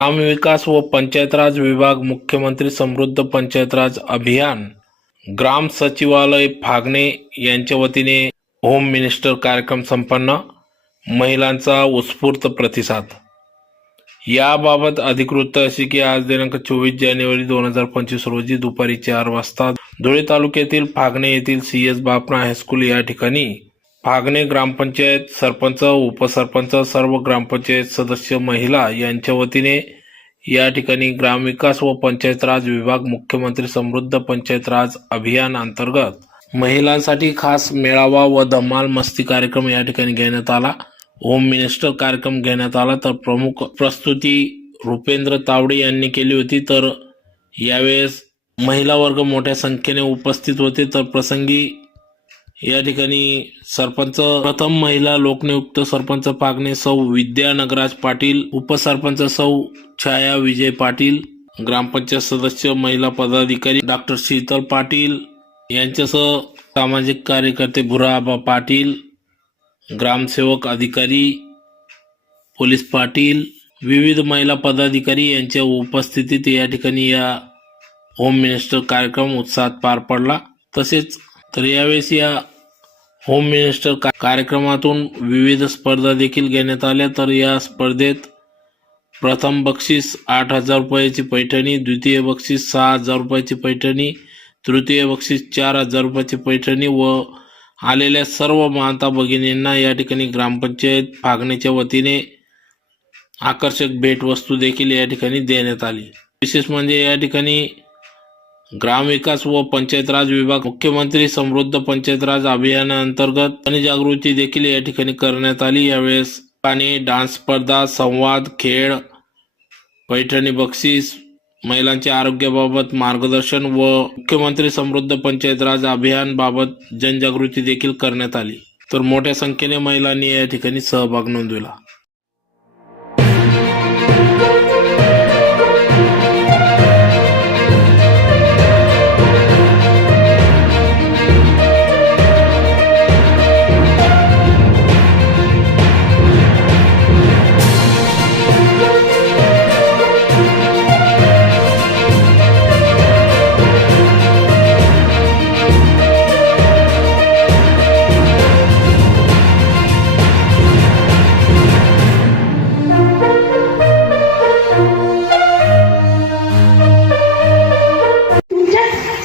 ग्रामविकास व पंचायतराज विभाग, मुख्यमंत्री समृद्ध पंचायतराज अभियान, ग्राम सचिवालय फागणे यांच्या वतीने होम मिनिस्टर कार्यक्रम संपन्न. महिलांचा उत्स्फूर्त प्रतिसाद. याबाबत अधिकृत अशी की आज दिनांक 24 जानेवारी 2025 रोजी दुपारी 4 वाजता धुळे तालुक्यातील फागणे येथील CS बापना हायस्कूल या ठिकाणी फागणे ग्रामपंचायत, सरपंच, उपसरपंच, सर्व ग्रामपंचायत सदस्य, महिला यांच्या वतीने या ठिकाणी ग्रामविकास व पंचायतराज विभाग, मुख्यमंत्री समृद्ध पंचायतराज अभियान अंतर्गत महिलांसाठी खास मेळावा व धमाल मस्ती कार्यक्रम या ठिकाणी घेण्यात आला. होम मिनिस्टर कार्यक्रम घेण्यात आला. तर प्रमुख प्रस्तुती रुपेंद्र तावडे यांनी केली होती. तर यावेळेस महिला वर्ग मोठ्या संख्येने उपस्थित होते. तर प्रसंगी या ठिकाणी सरपंच, प्रथम महिला लोकनियुक्त सरपंच फागणे सौ विद्या नगराज पाटील, उपसरपंच सौ छाया विजय पाटील, ग्रामपंचायत सदस्य महिला पदाधिकारी डॉक्टर शीतल पाटील यांच्यासह सामाजिक कार्यकर्ते भुराबा पाटील, ग्रामसेवक अधिकारी, पोलीस पाटील, विविध महिला पदाधिकारी यांच्या उपस्थितीत या ठिकाणी या होम मिनिस्टर कार्यक्रम उत्साहात पार पडला. तसेच तर यावेळेस या होम मिनिस्टर कार्यक्रमातून विविध स्पर्धा देखील घेण्यात आल्या. तर या स्पर्धेत प्रथम बक्षीस 8,000 रुपयाची पैठणी, द्वितीय बक्षीस 6,000 रुपयाची पैठणी, तृतीय बक्षीस 4,000 रुपयाची पैठणी व आलेल्या सर्व माता भगिनींना या ठिकाणी ग्रामपंचायत फागणेच्या वतीने आकर्षक भेटवस्तू देखील या ठिकाणी देण्यात आली. विशेष म्हणजे या ठिकाणी ग्रामविकास व पंचायतराज विभाग, मुख्यमंत्री समृद्ध पंचायतराज अभियानाअंतर्गत जनजागृती देखील या ठिकाणी करण्यात आली. यावेळेस पाणी, डान्स स्पर्धा, संवाद, खेळ, पैठणी बक्षीस, महिलांच्या आरोग्याबाबत मार्गदर्शन व मुख्यमंत्री समृद्ध पंचायतराज अभियान बाबत जनजागृती देखील करण्यात आली. तर मोठ्या संख्येने महिलांनी या ठिकाणी सहभाग नोंदविला.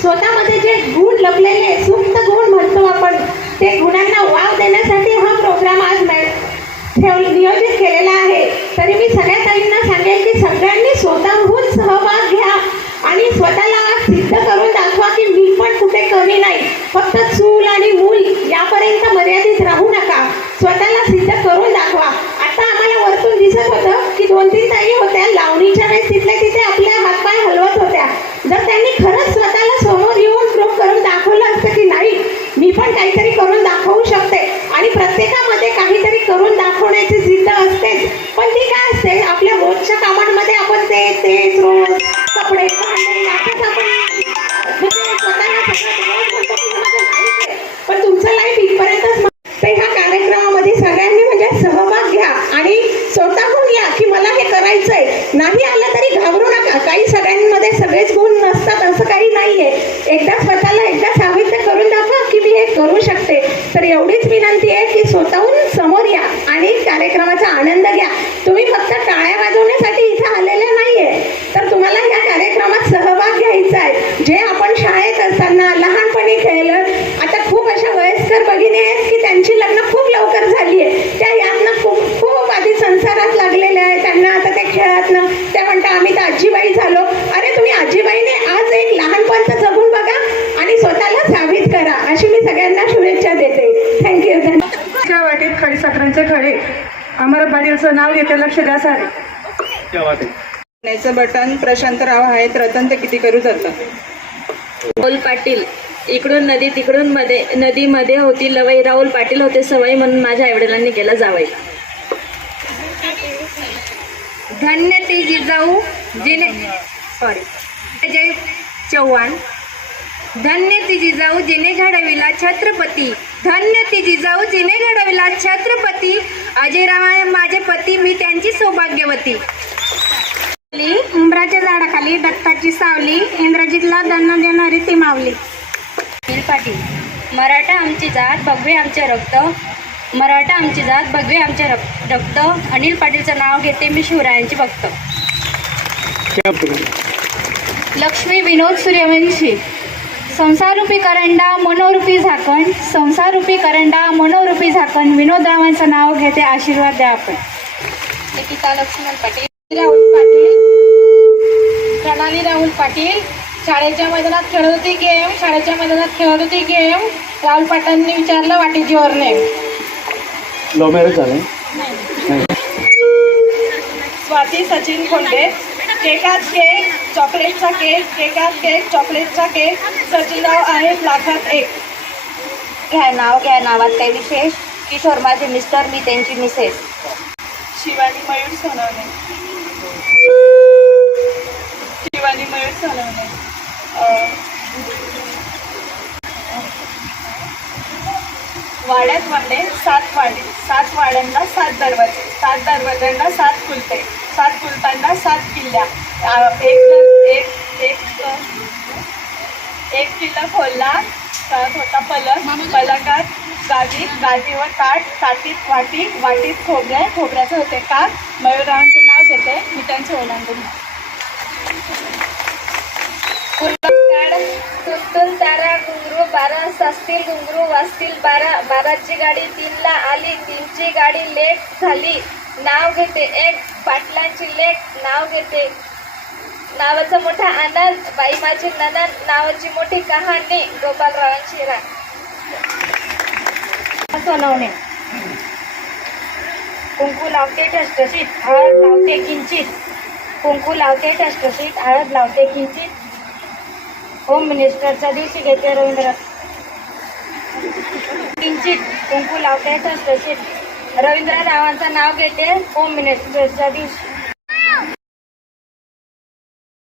स्वतःमध्ये जे गुण लपलेले, सुप्त गुण म्हणतो आपण, ते गुणांना वाव देण्यासाठी हा प्रोग्राम आज नियोजित केलेला आहे. तरी मी सगळ्या ताईंना सांगेल की सगळ्यांनी स्वतःहून सहभाग घ्या आणि स्वतःला सिद्ध करून दाखवा की मी पण कुठे कमी नाही. फक्त चूल आणि मूल यापर्यंत मर्यादित राहू नका, स्वतःला सिद्ध करून दाखवा. आता आम्हाला वरतून दिसत होतं की 2-3 ताई होत्या, लावणीच्या वेळेस तिथल्या तिथे आपल्या हातपाय हलवत होत्या. जर त्यांनी खरंच स्वतःला समोर येऊन प्रूव्ह करून दाखवलं असतं की नाही मी पण काहीतरी करून दाखवू शकते, आणि प्रत्येकामध्ये काहीतरी करून दाखवण्याची जिद्द असतेच, पण ती काय असते आपल्या रोजच्या कामांमध्ये आपण तेच रोज कपडे, भांडे यातच आपण स्वतःला पण तुमचं लाईफ इथपर्यंतच. तर ह्या कार्यक्रमामध्ये सगळ्यांनी म्हणजे सहभाग घ्या आणि स्वतःहून या की मला हे करायचंय. नाही आलं तरी घाबरू नका, काही सगळ्यांमध्ये सगळेच गुण नसतात असं काही नाहीये. एकदा स्वतःला साबित करून दाखवा की मी हे करू शकते. तर एवढीच विनंती आहे की स्वतःहून समोर या आणि कार्यक्रमाचा आनंद घ्या. तुम्ही फक्त टाळ्या वाजवण्यासाठी इथे आलेले नाहीये, तर तुम्हाला या कार्यक्रमात सहभाग घ्यायचा आहे. जे आपण शाळेत असताना लहानपणी खेळलं, आता खूप अशा वयस्कर भगिनी आहेत की त्यांची लग्न खूप लवकर झाली आहे, त्या यातनं खूप आधी संसारात लागलेल्या आहेत. त्यांना आता ते खेळातनं त्या म्हणता आम्ही तर आजीबाई झालो. अरे तुम्ही आजीबाईने आज एक लहानपण तर जगून बघा आणि स्वतःला साबित करा, अशी मी सगळ्यांना शुभेच्छा देते. थँक्यू. वाटेत खडीसाखरांचे खडे अमर पाटीलचं नाव घेते, लक्ष द्या सारे. बटन प्रशांतराव आहेत, रतन ते किती करू जातात. राहुल पाटील इकडून नदी तिकडून नदीमध्ये होती लवई. राहुल पाटील होते सवय म्हणून माझ्या आईवडिलांनी केला जावई. धन्य ती जिजाऊ जिने अजय चव्हाण. धन्य ती जिजाऊ जिने घडविला छत्रपती. धन्य ती जिजाऊ जिने घडविला छत्रपती. अजयराव माझे पती, मी त्यांची सौभाग्यवती. माऊली, दत्ताची सावली, इंद्रजितला दन्न देणारी ती माऊली. अनिल पाटील. मराठा आमची जात, भगवे आमचे रक्त. मराठा आमची जात, भगवे आमचे रक्त. अनिल पाटीलचं नाव घेते मी, शिवरायांची भक्त. लक्ष्मी विनोद सूर्यवंशी. संसारूपी करंडा, मनोरूपी झाकण. संसारूपी करंडा, मनोरूपी झाकण. विनोदरावांचं नाव घेते, आशीर्वाद द्या आपण. निकिता लक्ष्मण पाटील. राहुल पाटील, प्रणाली राहुल पाटील. शाळेच्या मैदानात खेळत होती गेम, शाळेच्या मैदानात खेळत होती गेम. राहुल पाटलांनी विचारलं what is your name. Love marriage झालं. स्वाती सचिन कोंडे. केकात केक, चॉकलेटचा केक. केकात केक, चॉकलेटचा केक. सचिनराव आहेत लाखात एक. घ्या नावात काही विशेष. किशोर माझे मिस्टर, मी त्यांची मिसेस. शिवानी मयूर सोनवणे. शिवानी मयूर सोनवणे. वाड्यात वाडे, 7 वाडे. 7 वाड्यांना 7 दरवाजे. 7 दरवाज्यांना 7 कुलते. 7 कुलतांना 7 किल्ल्या. एक किल्ला खोलला, त्यात होता पलंग. पलंगात गादी, गादीवर ताट, ताटीत वाटी, वाटीत खोबरे, खोबऱ्याचे होते काक. मयूररावांचे नाव घेते मी, त्यांचे ओलांडून. तुलतुल तारा घुंगरू 12, सासतील घुंगरू वाजतील 12. 12ची गाडी 3ला आली, 3ची गाडी लेट झाली. नाव घेते एक, पाटलांची लेट. नाव घेते, नावाचा मोठा आनंद. बाई माझी ननंद, नावाची मोठी कहाणी. गोपालरावांची राग. सोनवणे. कुंकू लावते ठसठशीत, हळद लावते किंचित. कुंकू लावते ठसठशीत, हळद लावते किंचित. होम मिनिस्टरच्या दिवशी घेते रवींद्र किंचित. कुंकू लावते ठसठशीत, रवींद्र रावांचं नाव घेते होम मिनिस्टरच्या दिवशी.